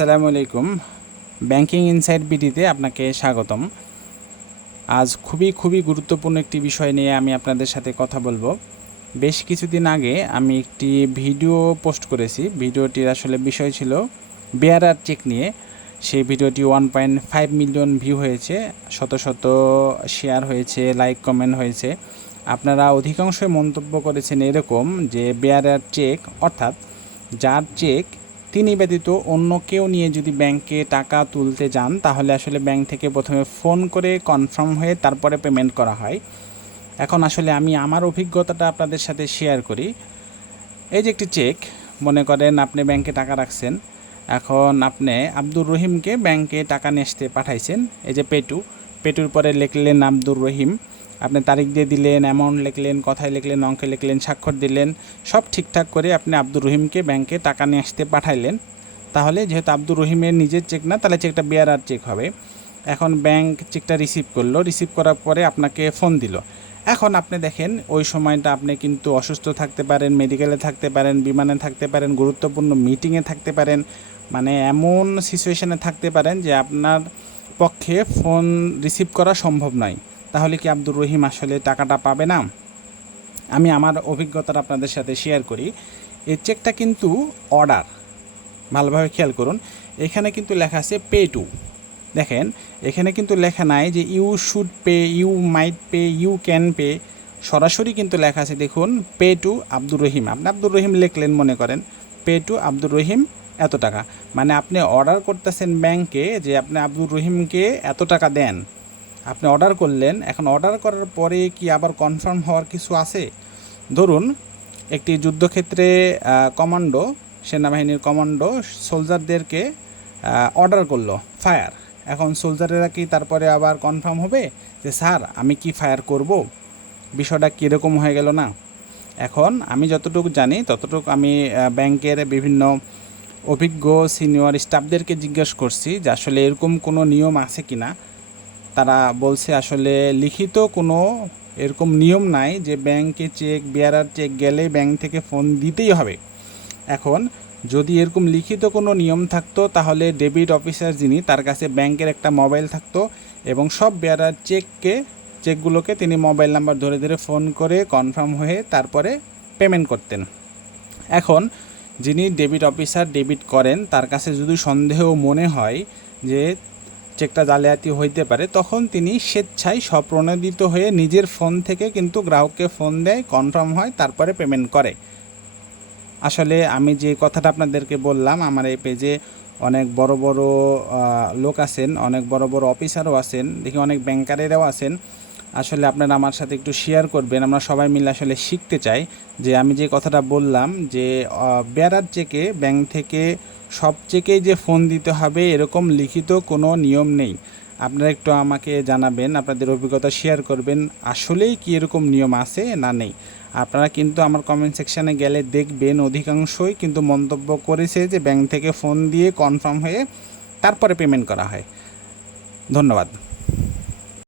আসসালামু আলাইকুম। Banking insight বিডিতে আপনাকে স্বাগতম। আজ খুবই গুরুত্বপূর্ণ একটি বিষয় নিয়ে আমি আপনাদের সাথে কথা বলবো। বেশ কিছুদিন আগে আমি একটি ভিডিও পোস্ট করেছি। ভিডিওটির আসলে বিষয় ছিল বেয়ারার চেক নিয়ে। সেই ভিডিওটি 1.5 মিলিয়ন ভিউ হয়েছে, শত শেয়ার হয়েছে, লাইক কমেন্ট হয়েছে। আপনারা অধিকাংশই মন্তব্য করেছেন এরকম যে বেয়ারার চেক অর্থাৎ যার চেক তিনি ব্যতীত অন্য কেউ নিয়ে যদি ব্যাংকে টাকা তুলতে যান তাহলে আসলে ব্যাংক থেকে প্রথমে ফোন করে কনফার্ম হয়ে তারপরে পেমেন্ট করা হয়। এখন আসলে আমি আমার অভিজ্ঞতাটা আপনাদের সাথে শেয়ার করি। এই যে একটি চেক, মনে করেন আপনি ব্যাংকে টাকা রাখছেন, এখন আপনি আব্দুর রহিমকে ব্যাংকে টাকা নিয়ে আসতে পাঠাইছেন। এই যে পেটুর পরে লিখলেন আব্দুর রহিম, আপনি তারিখ দিয়ে দিলেন, অ্যামাউন্ট লিখলেন, কথায় লিখলেন, অঙ্কে লিখলেন, স্বাক্ষর দিলেন, সব ঠিকঠাক করে আপনি আব্দুর রহিমকে ব্যাংকে টাকা নিয়ে আসতে পাঠাইলেন। তাহলে যেহেতু আব্দুর রহিমের নিজের চেক না, তাহলে চেকটা বেয়ারার চেক হবে। এখন ব্যাংক চেকটা রিসিভ করলো, রিসিভ করার পরে আপনাকে ফোন দিল। এখন আপনি দেখেন ওই সময়টা আপনি কিন্তু অসুস্থ থাকতে পারেন, মেডিকেলে থাকতে পারেন, বিমানে থাকতে পারেন, গুরুত্বপূর্ণ মিটিংয়ে থাকতে পারেন, মানে এমন সিচুয়েশনে থাকতে পারেন যে আপনার পক্ষে ফোন রিসিভ করা সম্ভব নয়। তাহলে কি আব্দুর রহিম আসলে টাকাটা পাবে না? আমি আমার অভিজ্ঞতাটা আপনাদের সাথে শেয়ার করি। এই চেকটা কিন্তু অর্ডার, ভালোভাবে খেয়াল করুন। এখানে কিন্তু লেখা আছে পে টু। দেখেন এখানে কিন্তু লেখা নাই যে you should pay, you might pay, you can pay. সরাসরি কিন্তু লেখা আছে, দেখুন, পে টু আব্দুর রহিম। আপনি আব্দুর রহিম লিখলেন, মনে করেন পে টু আব্দুর রহিম এত টাকা। মানে আপনি অর্ডার করতেছেন ব্যাংকে যে আপনি আব্দুর রহিমকে এত টাকা দেন। আপনি অর্ডার করলেন, এখন অর্ডার করার পরে কি আবার কনফার্ম হওয়ার কিছু আছে? ধরুন একটি যুদ্ধক্ষেত্রে কমান্ডো, সেনাবাহিনীর কমান্ডো সোলজারদেরকে অর্ডার করলো ফায়ার। এখন সোলজারেরা কি তারপরে আবার কনফার্ম হবে যে স্যার আমি কি ফায়ার করব? বিষয়টা কীরকম হয়ে গেল না? এখন আমি যতটুকু জানি ততটুকু আমি ব্যাংকের বিভিন্ন অভিজ্ঞ সিনিয়র স্টাফদেরকে জিজ্ঞেস করছি যে আসলে এরকম কোনো নিয়ম আছে কি না। তারা বলছে আসলে লিখিত কোনো এরকম নিয়ম নাই যে ব্যাংকে চেক, বেয়ারার চেক গেলে ব্যাংক থেকে ফোন দিতেই হবে। এখন যদি এরকম লিখিত কোনো নিয়ম থাকতো তাহলে ডেবিট অফিসার যিনি, তার কাছে ব্যাংকের একটা মোবাইল থাকতো এবং সব বেয়ারার চেকগুলোকে তিনি মোবাইল নাম্বার ধরে ধরে ফোন করে কনফার্ম হয়ে তারপরে পেমেন্ট করতেন। এখন যিনি ডেবিট অফিসার ডেবিট করেন তার কাছে যদি সন্দেহ মনে হয় যে চেকটা জালিয়াতি হইতে পারে, তখন তিনি স্বেচ্ছায় স্বপ্রণোদিত হয়ে নিজের ফোন থেকে কিন্তু গ্রাহককে ফোন দেয়, কনফার্ম হয়, তারপরে পেমেন্ট করে। আসলে আমি যে কথাটা আপনাদেরকে বললাম, আমার এই পেজে অনেক বড় লোক আছেন, অনেক বড় অফিসারও আছেন, দেখি অনেক ব্যাংকারেরাও আছেন। আসলে আপনারা আমার সাথে একটু শেয়ার করবেন, আমরা সবাই মিলে আসলে শিখতে চাই। যে আমি যে কথাটা বললাম যে বেয়ারার চেকে ব্যাংক থেকে সব চেকেই যে ফোন দিতে হবে এরকম লিখিত কোনো নিয়ম নেই। আপনারা একটু আমাকে জানাবেন, আপনাদের অভিজ্ঞতা শেয়ার করবেন, আসলেই কি এরকম নিয়ম আছে না নেই। আপনারা কিন্তু আমার কমেন্ট সেকশানে গেলে দেখবেন অধিকাংশই কিন্তু মন্তব্য করেছে যে ব্যাংক থেকে ফোন দিয়ে কনফার্ম হয়ে তারপরে পেমেন্ট করা হয়। ধন্যবাদ।